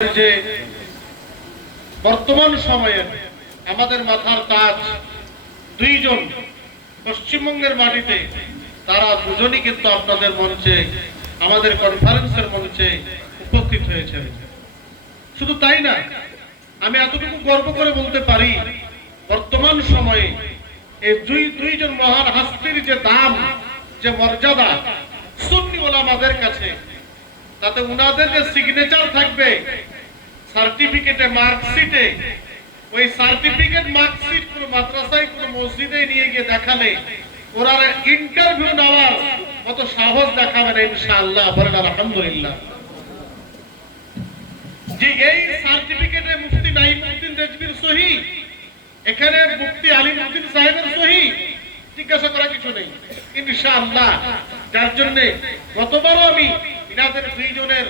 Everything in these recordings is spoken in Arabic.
যে বর্তমান সময়ে আমাদের মাথার তাজ দুইজন পশ্চিমবঙ্গের মাটিতে, তারা দুজনই কিন্তু আপনাদের মঞ্চে, আমাদের কনফারেন্সের মঞ্চে উপস্থিত হয়েছেন। শুধু তাই না, আমি এতটুকু গর্ব করে বলতে পারি, বর্তমান সময়ে এই দুইজন মহান হাস্তির যে দাম, যে মর্যাদা সুন্নি ওলামাদের কাছে, তাতে উনাদের যে সিগনেচার থাকবে সার্টিফিকেটে, মার্কশিটে, ওই সার্টিফিকেট মার্কশিট কোন মাদ্রাসায় কোন মসজিদে নিয়ে গিয়ে দেখালে ওরা ইন্টারভিউ নেওয়ার মতো সাহস দেখাবে না ইনশাআল্লাহ। বলেন আলহামদুলিল্লাহ। যে এই সার্টিফিকেটে মুফতি নাইমুদ্দিন রেজভির সহি, এখানে মুফতি আলিমউদ্দিন সাহেবের সহি, জিজ্ঞাসা করা কিছু নেই ইনশাআল্লাহ। যার জন্য গতবারও আমি ইনাদের দুইজনের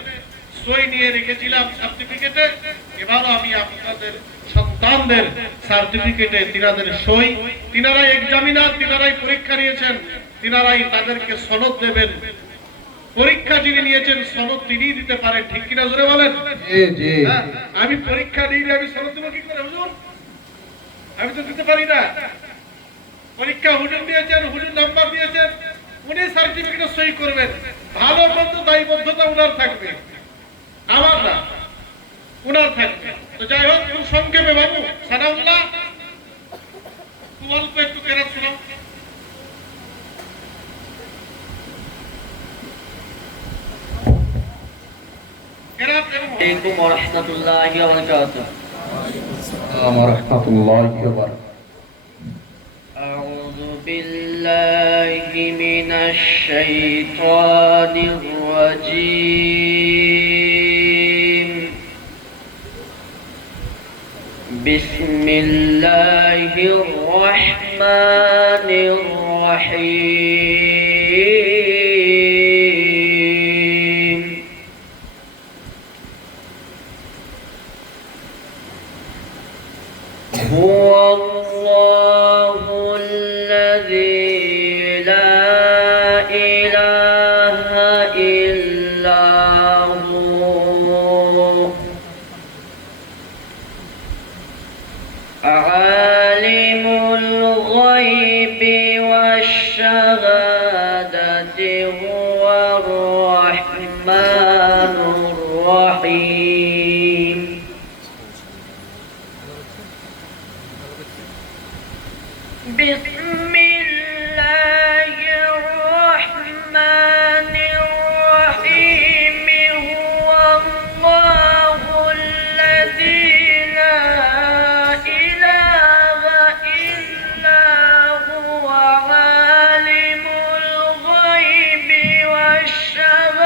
সই নিয়ে রেখেছিলাম সার্টিফিকেটে, এবারও আমি আপনাদের সন্তানদের সার্টিফিকেটে তিনাদের সই, তিনারাই এক্সামিনার, তিনারাই পরীক্ষা নিয়েছেন, তিনারাই তাদেরকে সনদ দেবেন। পরীক্ষা যিনি নিয়েছেন সনদ তিনিই দিতে পারেন, ঠিক কিনা জোরে বলেন? আমি পরীক্ষা দিই, আমি সনদ দেবো কি করে হুজুর? আমি তো দিতে পারি না। পরীক্ষা হুজুর দিয়েছেন, হুজুর নাম্বার দিয়েছেন, উনি সার্টিফিকেটে সই করবেন। ভালো মন্দ দায়বদ্ধতা উনার থাকবে, আমার না, উনার থাকবে। তো যাই হোক, খুব সংক্ষেপে বাবু সানাউল্লাহ অল্প একটু কেরাত শোনাও। عليكم ورحمة الله وبركاته. ورحمة الله وبركاته. أعوذ بالله من الشيطان الرجيم. بسم الله الرحمن الرحيم. هو الله الذي لا إله إلا هو عالم الغيب والشهادة هو الرحمن الرحيم. بسم الله الرحمن الرحيم. هو الله الذي لا إله إلا هو عالم الغيب والشهادة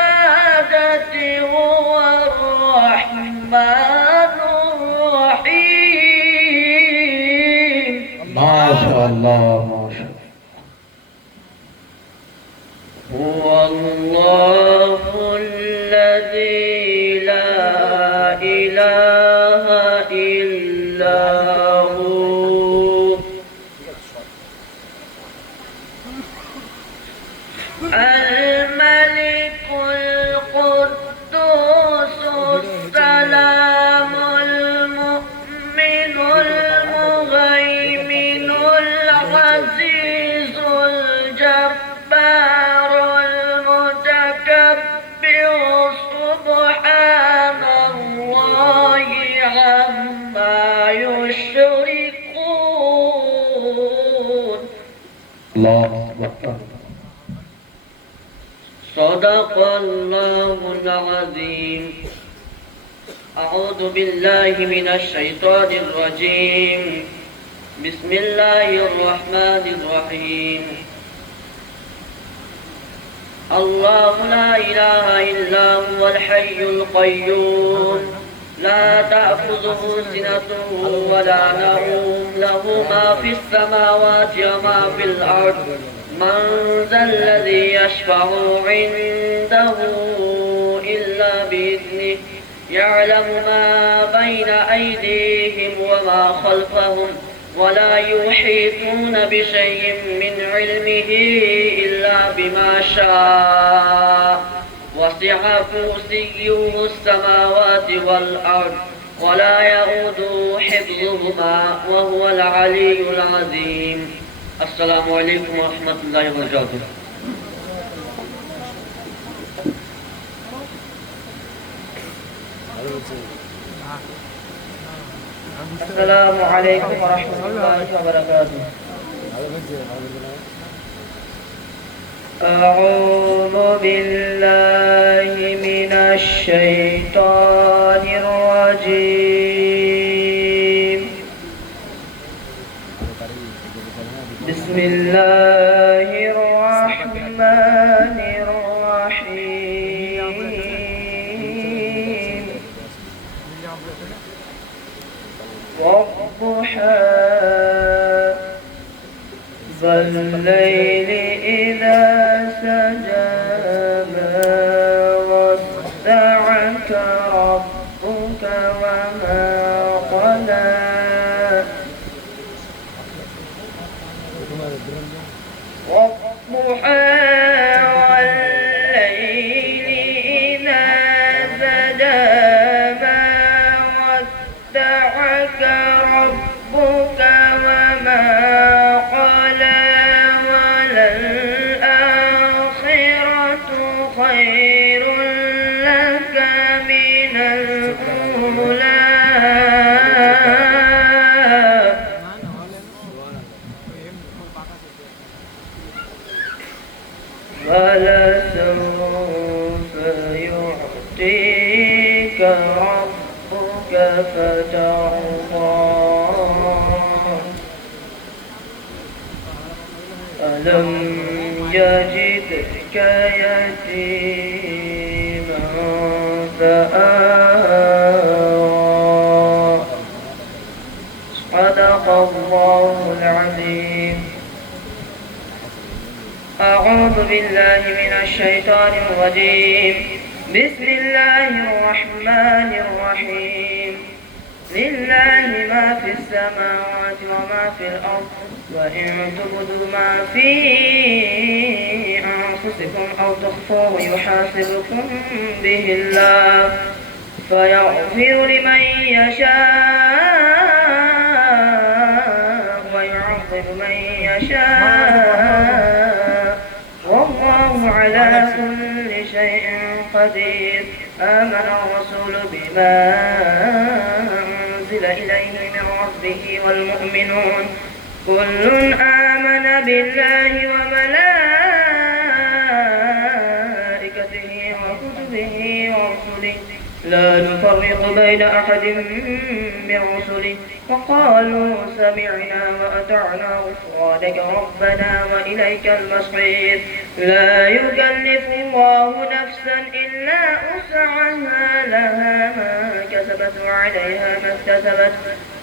هو الرحمن الرحيم. ما شاء الله ما شاء الله. هو الله الذي لا إله إلا هو الملك القدوس السلام المؤمن المهيمن العزيز الجبار المتكبر سبحان الله عما يشركون. الله أكبر. صدق الله العظيم. أعوذ بالله من الشيطان الرجيم. بسم الله الرحمن الرحيم. الله لا إله إلا هو الحي القيوم لا تأخذه سنة ولا نوم له ما في السماوات وما في الأرض. من ذا الذي يشفع عنده إلا بإذنه يعلم ما بين أيديهم وما خلفهم ولا يحيطون بشيء من علمه إلا بما شاء وسع كرسيه السماوات والأرض ولا يؤوده حفظهما وهو العلي العظيم. السلام عليكم ورحمة الله وبركاته. السلام عليكم ورحمة الله وبركاته. أعوذ بالله من الشيطان الرجيم. بسم الله الرحمن الرحيم. والضحى والليل إذا سجى ما ودعك ربك وما قلى والضحى والليل إذا سجى ما ودعك ربك وما قلى وللآخرة خير لك من الأولى ولسوف يعطيك ربك فترضى ألم يجدك يتيما فآوى صدق الله العظيم. أعوذ بالله من الشيطان الرجيم. بسم الله الرحمن الرحيم. لله ما في السماوات وما في الأرض وإن تبدوا ما في أنفسكم أو تخفوه يحاسبكم به الله فيغفر لمن يشاء ويعذب من يشاء والله على كل شيء قدير. آمن الرسول بما أنزل إليه من ربه والمؤمنون كل آمن بالله وملائكته وكتبه ورسله لا نفرق بين أحد من رسله وقالوا سمعنا وأطعنا غفرانك ربنا وإليك المصير. لا يكلف الله نفسا إلا وسعها لها ما كسبت وعليها ما اكتسبت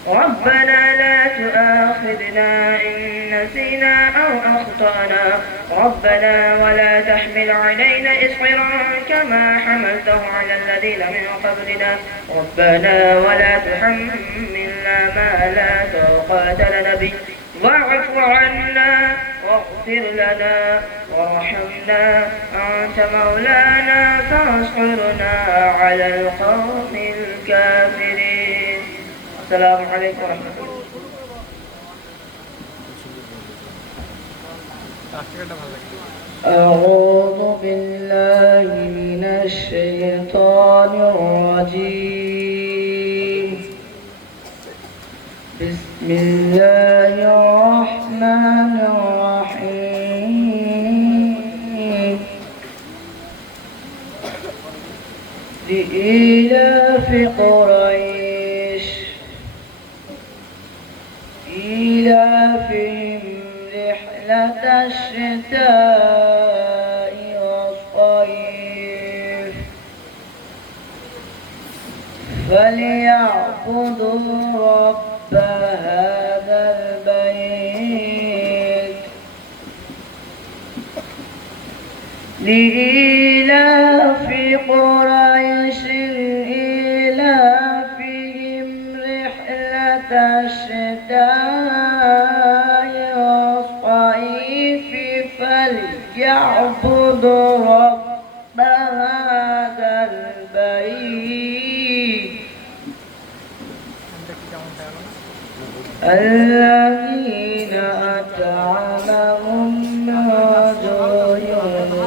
ربنا لا تؤاخذنا إن نسينا أو أخطأنا ربنا ولا تحمل علينا إصرا كما حملته على الذين من قبلنا ربنا ولا تحملنا ما لا طاقة لنا به واعف عنا واغفر لنا وارحمنا أنت مولانا فانصرنا على القوم الكافرين. السلام عليكم ورحمة الله. أعوذ بالله من الشيطان الرجيم. بسم الله الرحمن الرحيم. لإيلاف قريش إيلافهم رحلة الشتاء والصيف فليعبدوا رب هذا البيت لإيلاف قريش إيلافهم رحلة الشتاء والصيف فليعبدوا رب هذا الذين أطعمهم من جوع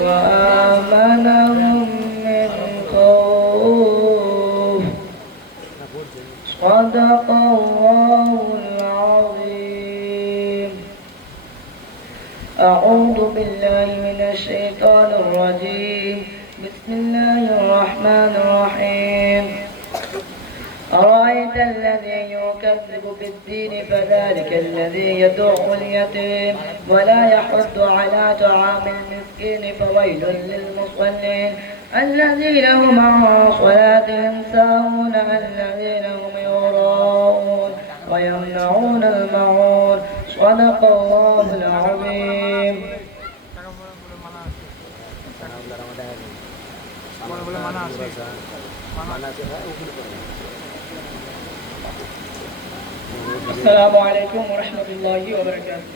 وآمنهم من خوف صدق الله العظيم. أعوذ بالله من الشيطان الرجيم. بسم الله الرحمن الرحيم. أرأيت الذي يكذب بالدين فذلك الذي يدعو اليتيم ولا يحض على طعام المسكين فويل للمصلين الذين هم عن صلاتهم ساهون الذين هم يراءون ويمنعون الماعون صدق الله العظيم. السلام عليكم ورحمة الله وبركاته.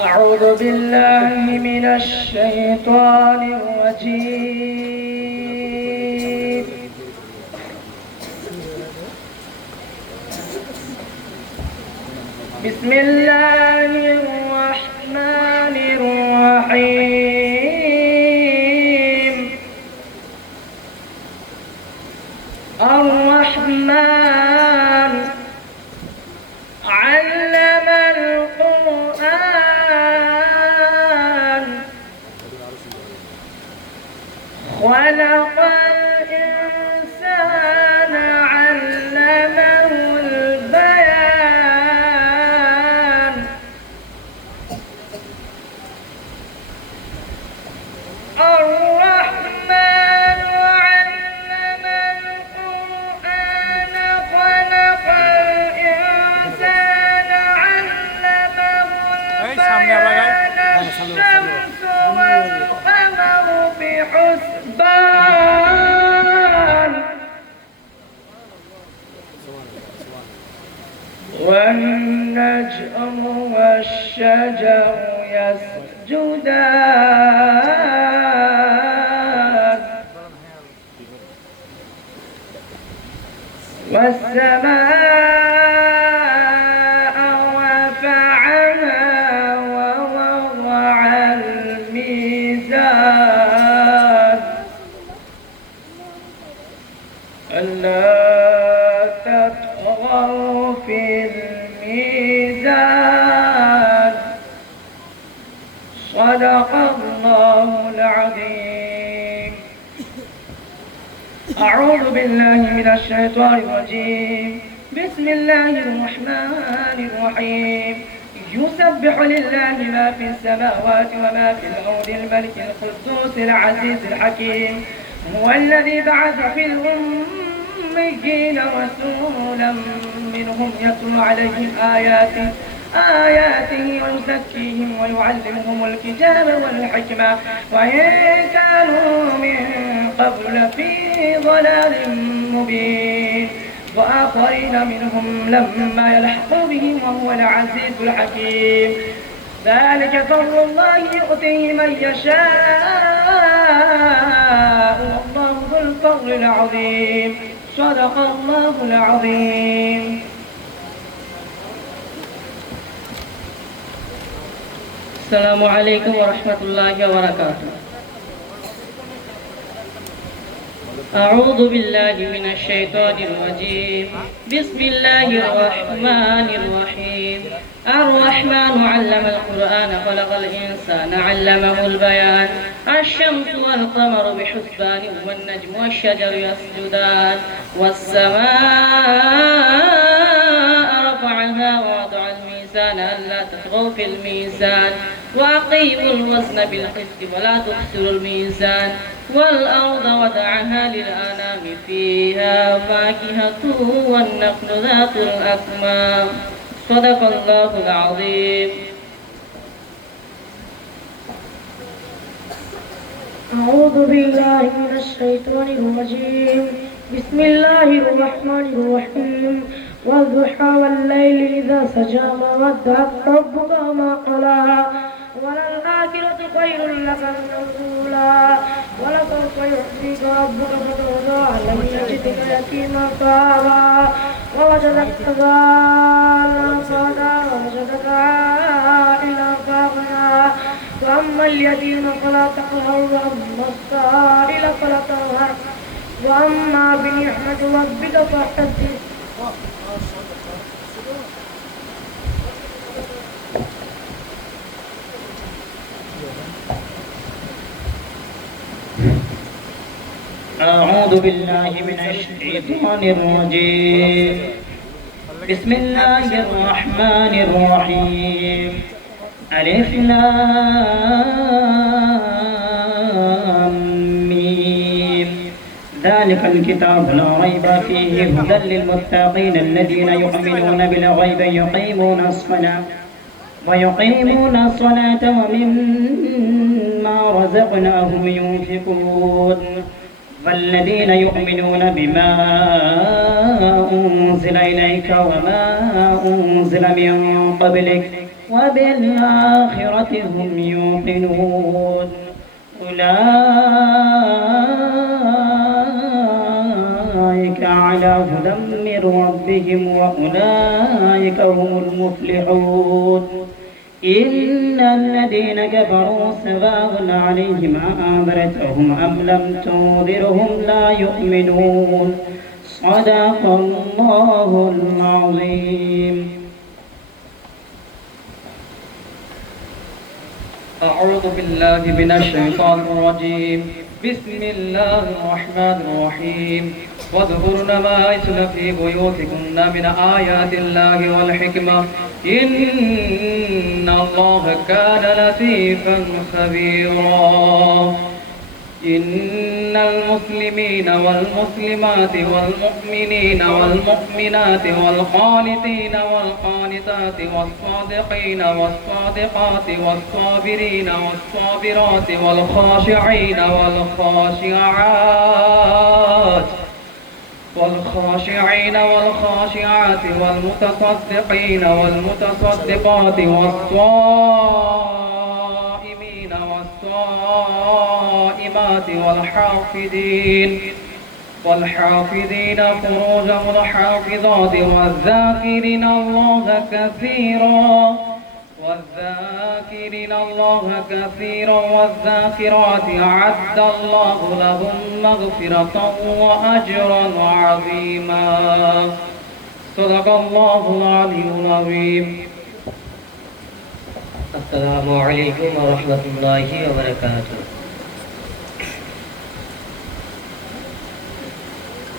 أعوذ بالله من الشيطان الرجيم. بسم الله الرحمن الرحيم. الرحمن علم القرآن خلق الإنسان علمه البيان. الرحمن علم القرآن خلق الإنسان علمه البيان. الشمس والقمر بحسبان والنجم والشجر يسجدان والسماء رفعها ووضع الميزان ألا تطغوا في الميزان صدق الله العظيم. أعوذ بالله من الشيطان الرجيم. بسم الله الرحمن الرحيم. يسبح لله ما في السماوات وما في الأرض الملك القدوس العزيز الحكيم. هو الذي بعث في الأميين رسولا منهم يتلو عليهم آياته ويزكيهم ويعلمهم الكتاب والحكمة وإن كانوا من قبل في ضلال مبين وآخرين منهم لما يلحقوا بهم وهو العزيز الحكيم. ذلك فضل الله يؤتيه من يشاء والله ذو الفضل العظيم. صدق الله العظيم. السلام عليكم ورحمة الله وبركاته. أعوذ بالله من الشيطان الرجيم. بسم الله الرحمن الرحيم. الرحمن علم القرآن خلق الإنسان علمه البيان. الشمس والقمر بحسبان والنجم والشجر يسجدان والسماء رفعها ووضع الميزان ألا تطغوا في الميزان وأقيموا الوزن بالقسط ولا تخسروا الميزان والأرض وضعها للأنام فيها فاكهة والنخل ذات الأكمام صدق الله العظيم. أعوذ بالله من الشيطان الرجيم. بسم الله الرحمن الرحيم. والضحى والليل إذا سجى ما ودعك ربك وما قلى وللآخرة خير لك من الأولى ولسوف يعطيك ربك فترضى ألم يجدك يتيما فآوى ووجدك ضالا فهدى ووجدك عائلا فأغنى فأما اليتيم فلا تقهر وأما السائل فلا تنهر وأما بنعمة ربك فحدث. أعوذ بالله من الشيطان الرجيم. بسم الله الرحمن الرحيم. ألف لام ميم. ذلك الكتاب لا ريب فيه هدى للمتقين الذين يؤمنون بالغيب ويقيمون الصلاة ومما رزقناهم ينفقون والذين يؤمنون بما أنزل إليك وما أنزل من قبلك وبالآخرة هم يوقنون أولئك على هدى من ربهم وأولئك هم المفلحون إن الذين كفروا سواء عليهم أنذرتهم أم لم تنذرهم لا يؤمنون صدق الله العظيم. أعوذ بالله من الشيطان الرجيم. بسم الله الرحمن الرحيم. واذكرن ما يتلى في بيوتكن من آيات الله والحكمة إن الله كان لطيفا خبيرا. إن المسلمين والمسلمات والمؤمنين والمؤمنات والقانتين والقانتات والصادقين والصادقات والصابرين والصابرات والخاشعين والخاشعات والمتصدقين والمتصدقات والصائمين والصائمات والحافظين فروجهم الحافظات والذاكرين الله كثيرا والذاكرات أعد الله لهم مغفرة وأجرا عظيما. صدق الله العلي العظيم. السلام عليكم ورحمة الله وبركاته.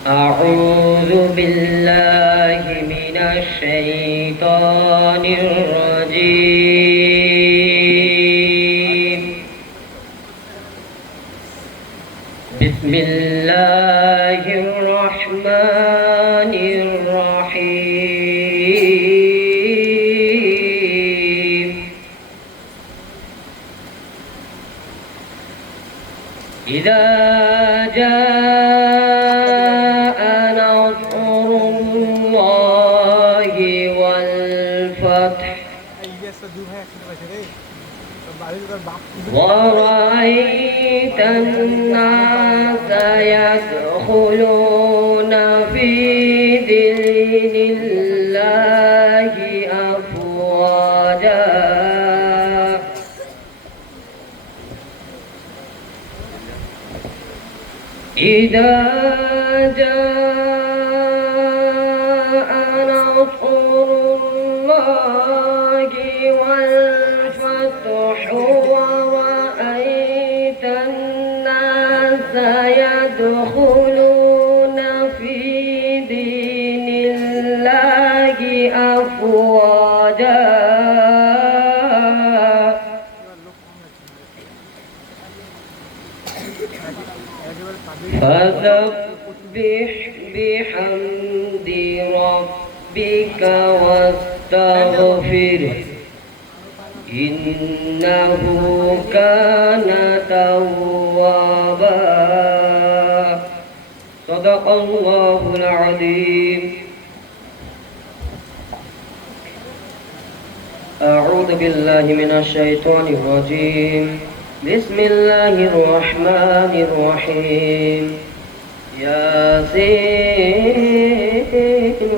أعوذ بالله من الشيطان الرجيم. بسم الله الرحمن الرحيم. إذا جاء نصر الله والفتح ورأيت الناس يدخلون في دين الله أفواجا إذا جاء نصر الله والفتح ورأيت الناس يدخلون في دين الله أفواجا فسبح بحمد ربك واستغفره إنه كان توابا. صدق الله العظيم. أعوذ بالله من الشيطان الرجيم بسم الله الرحمن الرحيم ياسين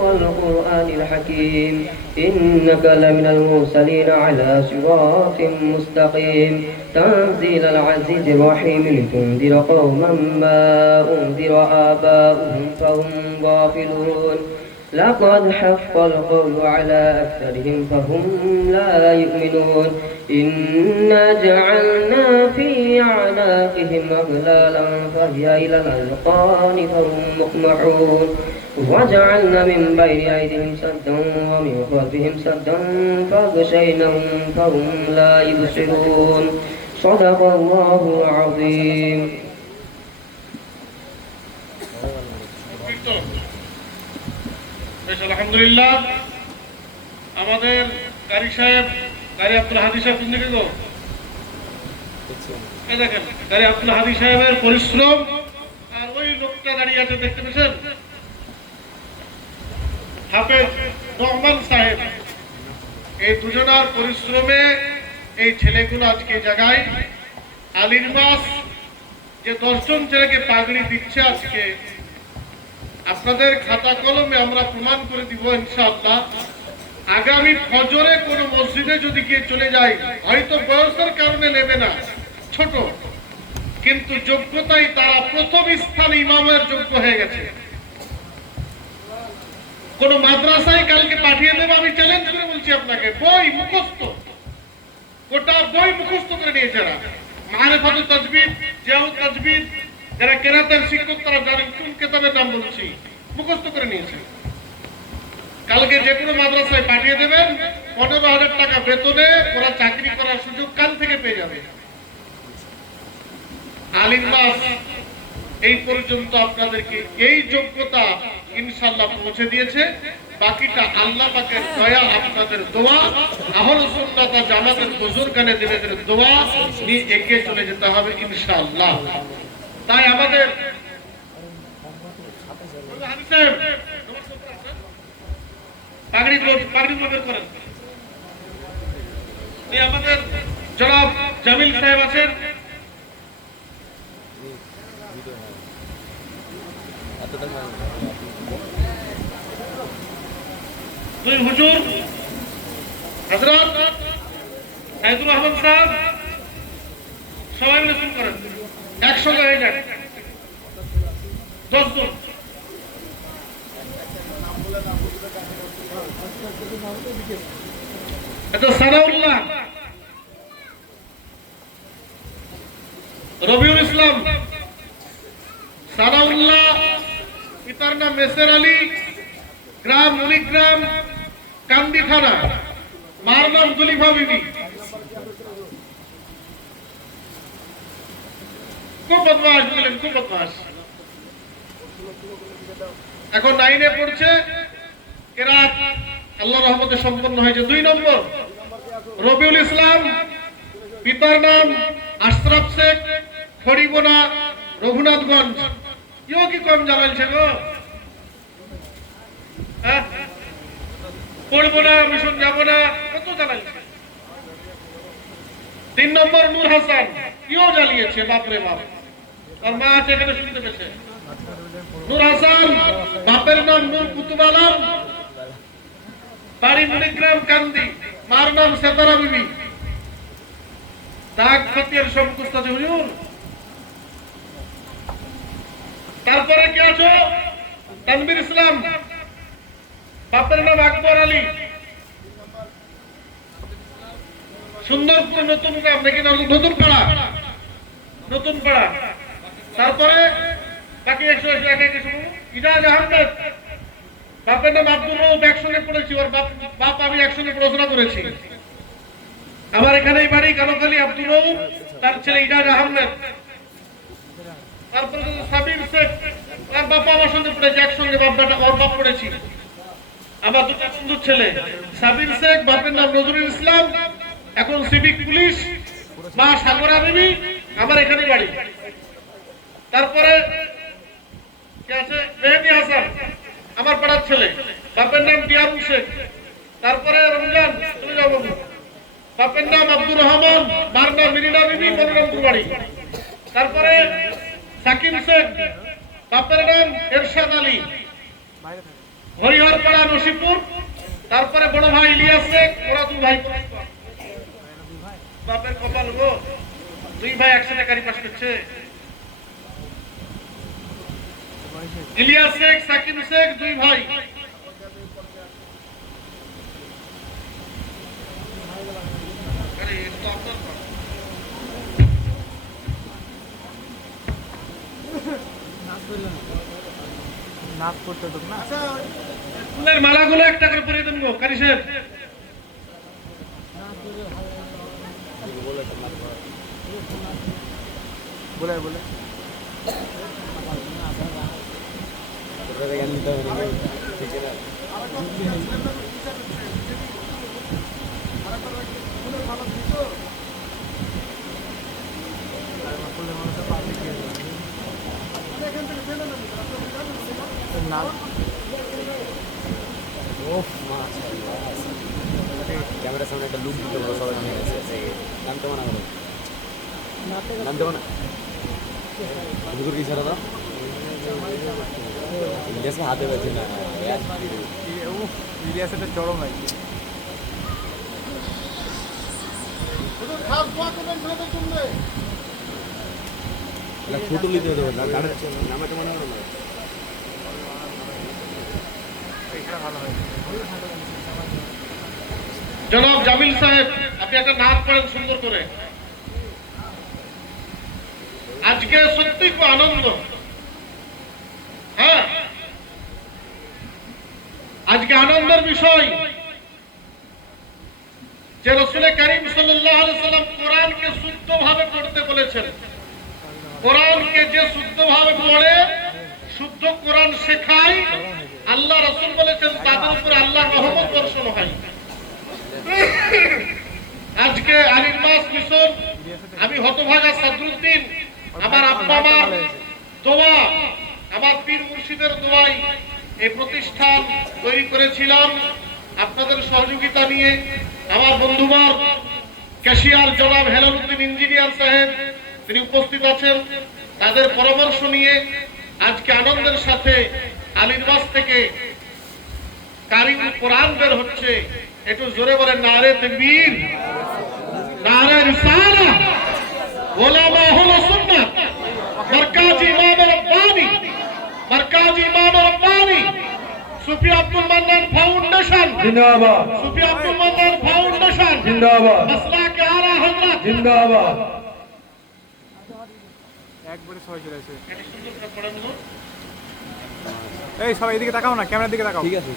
والقرآن الحكيم إنك لمن المرسلين على صراط مستقيم تنزيل العزيز الرحيم لتنذر قوما ما أنذر آباؤهم فهم غافلون لقد حق القول على أكثرهم فهم لا يؤمنون إنا جعلنا في أعناقهم أغلالا فهي إلى الأذقان فهم مقمحون وجعلنا من بين أيديهم سدا ومن خلفهم سدا فأغشيناهم فهم لا يبصرون صدق الله العظيم বেশ আলহামদুলিল্লাহ। আমাদের কারি সাহেব, কারি আব্দুল হাদি সাহেব কোন দিকে গো? এই দেখেন কারি আব্দুল হাদি সাহেবের পরিশ্রম, আর ওই লোকটা দাঁড়িয়ে আছে দেখতে পেয়েছেন, হাফেজ রহমান সাহেব। এই দুজনার পরিশ্রমে এই ছেলেগুলো আজকে এই জায়গায় আলির মাস যে 10 জন ছেলেকে পাগড়ি দিচ্ছে আজকে, আপনাদের খাতা কলমে আমরা প্রমাণ করে দিব ইনশাআল্লাহ। আগামী ফজরে কোন মসজিদে যদি গিয়ে চলে যায়, হয়তো বয়সের কারণে নেবে না, ছোট, কিন্তু যোগ্যতায় তারা প্রথম স্থান ইমামের যোগ্য হয়ে গেছে। কোন মাদ্রাসায় কালকে পাঠিয়ে দেবো, আমি চ্যালেঞ্জ করে বলছি আপনাকে, বই মুখস্থ, গোটা বই মুখস্থ করে নিয়েছে এরা। মারিফাতুত তাজবিদ, জিয়াউত তাজবিদ, যারা কেরাতের শিক্ষক তারা জানেন কোন কিতাবের নাম বলছি, মুখস্থ করে নিয়েছে। কালকে যে কোনো মাদ্রাসায় পাঠিয়ে দেবেন, 15,000 টাকা বেতনে ওরা চাকরি করার সুযোগ কাল থেকে পেয়ে যাবে। আলিম মাস এই পর্যন্ত আপনাদেরকে এই যোগ্যতা ইনশাআল্লাহ পৌঁছে দিয়েছে। বাকিটা আল্লাহ পাকের দয়া, আপনাদের দোয়া, আহলে সুন্নাত ওয়াল জামাতের বুজুর্গানের দোয়া নিয়ে এগিয়ে চলে যেতে হবে ইনশাআল্লাহ। তাই আমাদের পাগড়ি বের করেন। আমাদের জনাব জামিল সাহেব আছেন, দুই হুজুর হযরত সাইদুর রহমান সাহেব, সবাই মিলে শুরু করেন, একসঙ্গে হয়ে যান 10 জন। এটা সানাউল্লাহ, রবিউল ইসলাম, সানাউল্লাহ, পিতার নাম মেসের আলী, গ্রাম মনিগ্রাম, কান্দি থানা, মার নাম জলিফা বিবি। খুব বদমাশ, বললেন খুব বদমাশ। এখন 9-এ পড়ছে, কেরাত আল্লাহর রহমতে সম্পন্ন হয়েছে। 2 নম্বর রবিউল ইসলাম, পিতার নাম আশরাফ শেখ, খড়িবোনা, রঘুনাথগঞ্জ। ইও কি কম জানাইছে গো, হ্যাঁ? পড়বো না, মিশন যাবো না, কত জানাইছে। 3 নম্বর নূর হাসান, ইও জ্বালিয়েছে, বাপরে বাপ। আর মা আছে এখানে, শুনতে পেয়েছে। নূর হাসান, বাপের নাম নূর কুতুব আলম, বাড়ি মনিগ্রাম কান্দি, মার নাম সেতারা বিবি। দাগ খতিয়ার সব মুখস্থ আছে হুজুর। তারপরে কি আছো? তানভীর ইসলাম, বাপের নাম আকবর আলী, সুন্দরপুর নতুন গ্রাম, নাকি নতুন পাড়া, নতুন পাড়া। তারপরে বাকি 101 ইজাজ আহমেদ, বাপের নাম আব্দুল রউফ, একসঙ্গে পড়েছি, ওর বাপ আমি একসঙ্গে পড়াশোনা করেছি। আমার এখানেই বাড়ি কানোখালী, আব্দুল রউফ, তার ছেলে ইজাজ আহমেদ। তারপরে সাবির শেখ, তার বাপ আমার সঙ্গে পড়েছে, একসঙ্গে বাপটা ওর বাপ পড়েছি। আমার 2 বন্ধুর ছেলে, সাবির শেখ, বাপের নাম নজরুল ইসলাম, এখন সিভিক পুলিশ, মা সাগরা বিবি, আমার এখানে বাড়ি। তারপরে কি আছে? মেহেদি হাসান, আমার পাড়ার ছেলে, বাপের নাম দিয়ারুল শেখ। তারপরে রমজান, চলে যাও বাবু, বাপের নাম আব্দুর রহমান, মার নাম মিরিনা বিবি, বলরামপুর বাড়ি। তারপরে সাকিব শেখ, বাপের নাম এরশাদ আলী, হরিহরপাড়া নসিপুর। তারপরে বড় ভাই ইলিয়াস শেখ, ওরা দুই ভাই। বাপের কপাল গো, দুই ভাই একসাথে কারি পাস করছে। ইলিয়াস শেখ, সাকিব শেখ, দুই ভাই। আরে এটা তো আপনার ঘর। ফুলের মালাগুলো একটা করে পরিয়ে দেন গো কারি সাহেব। ক্যামেরার সামনে একটা লুক দিতে বলো, সবাই নিয়ে গেছে। নামতে মানা করো, নামতে মানা। হুজুর কি ছাড়া দাও, ইলিয়াসকে হাতে পেয়েছি না, ইলিয়াসের চরম আর কি। ফটো নিতে হবে না, নামাতে মানা করো না। জনাব জামিল সাহেব, আপনি একটা নাচ করেন সুন্দর করে। আজকে সত্যি খুব আনন্দ। হ্যাঁ, আজকে আনন্দের বিষয় যে রাসূল কারীম সাল্লাল্লাহু আলাইহি ওয়াসাল্লাম কোরআনকে শুদ্ধভাবে পড়তে বলেছেন। কোরআনকে যে শুদ্ধভাবে পড়ে, শুদ্ধ কোরআন শেখায়, আল্লাহ রাসূল বলেছেন তাদের উপর আল্লাহর রহমত বর্ষণ হয়। আজকে আলির মাস মিশন, আমি হতভাগা সাদরুদ্দিন, আমার আব্বা মার দোয়া, আমার পীর মুর্শিদের দোয়াই এই প্রতিষ্ঠান তৈরি করেছিলাম। আপনাদের সহযোগিতা নিয়ে আমার বন্ধুবার ক্যাশিয়ার জনাব হেলালুদ্দিন ইঞ্জিনিয়ার সাহেব, তিনি উপস্থিত আছেন, তাদের পরামর্শ নিয়ে আজকে আনন্দের সাথে আলির মাস থেকে কারিম কোরআন বের হচ্ছে। একটু জোরে বলেন নারে তাকবীর, নারে রিসালাত, ওলামা আহলে সুন্নাত, মারকাজ ইমাম রব্বানি, মারকাজ ইমাম রব্বানি, সুফি আব্দুল মান্নান ফাউন্ডেশন জিন্দাবাদ, সুফি আব্দুল মান্নান ফাউন্ডেশন জিন্দাবাদ, মাসলাকে আলা হযরত জিন্দাবাদ। একবারে সবাই চলে আসে। এটা সুন্দর করে পড়েন গো। এই সবাই এদিকে তাকাও না, ক্যামেরার দিকে তাকাও। ঠিক আছে।